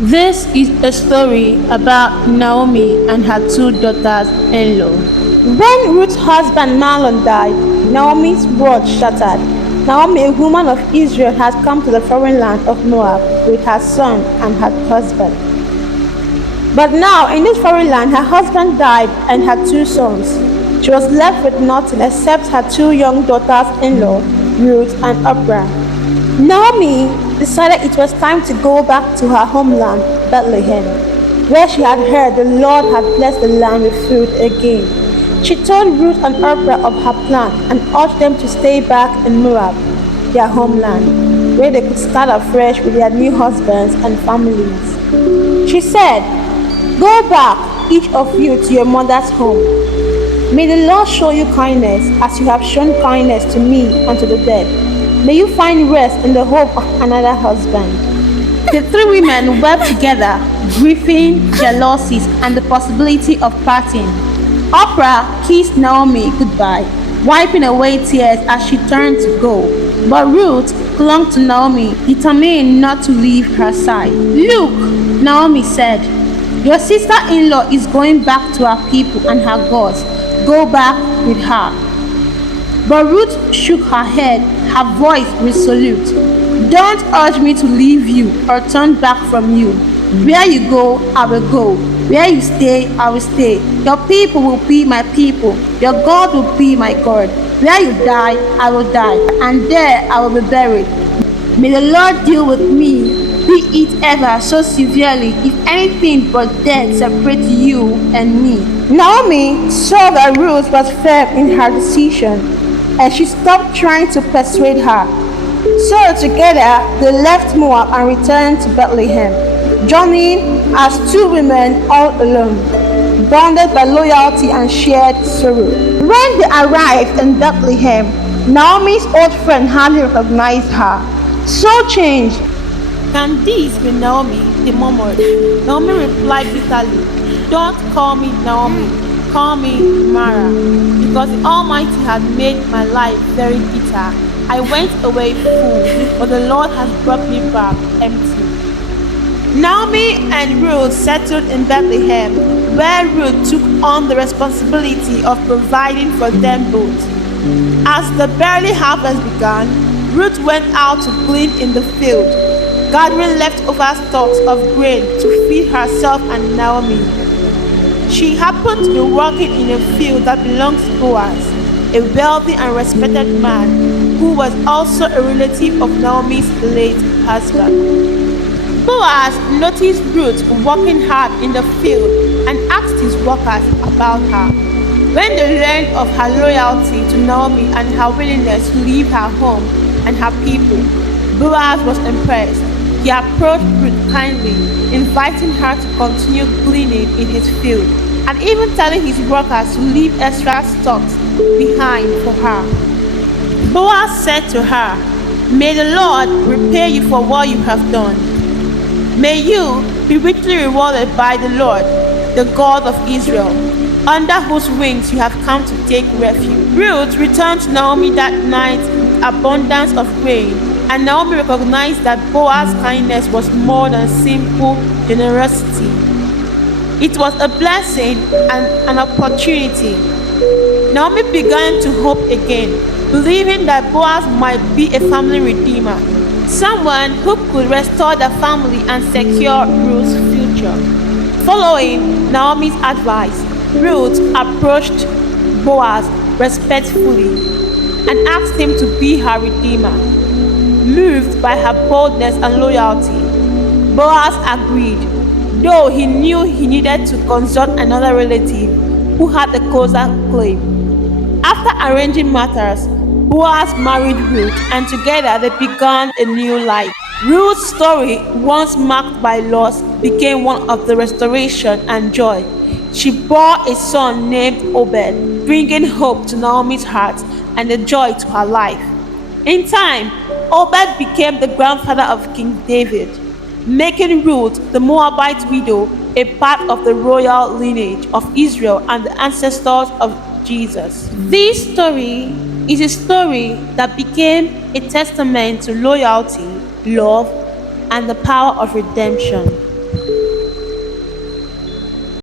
This is a story about Naomi and her two daughters-in-law. When Ruth's husband Mahlon died, Naomi's world shattered. Naomi, a woman of Israel, had come to the foreign land of Moab with her son and her husband. But now, in this foreign land, her husband died and her two sons. She was left with nothing except her two young daughters-in-law, Ruth and Orpah. Naomi decided it was time to go back to her homeland, Bethlehem, where she had heard the Lord had blessed the land with food again. She told Ruth and Orpah of her plan and urged them to stay back in Moab, their homeland, where they could start afresh with their new husbands and families. She said, "Go back, each of you, to your mother's home. May the Lord show you kindness as you have shown kindness to me and to the dead. May you find rest in the hope of another husband." The three women wept together, grieving jealousies and the possibility of parting. Orpah kissed Naomi goodbye, wiping away tears as she turned to go. But Ruth clung to Naomi, determined not to leave her side. "Look," Naomi said, "your sister-in-law is going back to her people and her gods. Go back with her." But Ruth shook her head, her voice resolute. "Don't urge me to leave you or turn back from you. Where you go, I will go. Where you stay, I will stay. Your people will be my people. Your God will be my God. Where you die, I will die, and there I will be buried. May the Lord deal with me, be it ever so severely, if anything but death separates you and me." Naomi saw that Ruth was firm in her decision, and she stopped trying to persuade her. So together they left Moab and returned to Bethlehem, journeying as two women all alone, bonded by loyalty and shared sorrow. When they arrived in Bethlehem, Naomi's old friend hardly recognized her. So changed. "Can this be Naomi?" they murmured. Naomi replied bitterly, "Don't call me Naomi, call me Mara, because the Almighty had made my life very bitter. I went away full, but the Lord has brought me back empty." Naomi and Ruth settled in Bethlehem, where Ruth took on the responsibility of providing for them both. As the barley harvest began, Ruth went out to glean in the field, gathering leftover stalks of grain to feed herself and Naomi. She happened to be working in a field that belonged to Boaz, a wealthy and respected man who was also a relative of Naomi's late husband. Boaz noticed Ruth working hard in the field and asked his workers about her. When they learned of her loyalty to Naomi and her willingness to leave her home and her people, Boaz was impressed. He approached Ruth kindly, inviting her to continue gleaning in his field, and even telling his workers to leave extra stocks behind for her. Boaz said to her, "May the Lord repay you for what you have done. May you be richly rewarded by the Lord, the God of Israel, under whose wings you have come to take refuge." Ruth returned to Naomi that night with abundance of grain, and Naomi recognized that Boaz's kindness was more than simple generosity. It was a blessing and an opportunity. Naomi began to hope again, believing that Boaz might be a family redeemer, someone who could restore the family and secure Ruth's future. Following Naomi's advice, Ruth approached Boaz respectfully and asked him to be her redeemer. Moved by her boldness and loyalty, Boaz agreed, though he knew he needed to consult another relative who had a closer claim. After arranging matters, Boaz married Ruth, and together they began a new life. Ruth's story, once marked by loss, became one of the restoration and joy. She bore a son named Obed, bringing hope to Naomi's heart and a joy to her life. In time, Obed became the grandfather of King David, making Ruth, the Moabite widow, a part of the royal lineage of Israel and the ancestors of Jesus. This story is a story that became a testament to loyalty, love, and the power of redemption.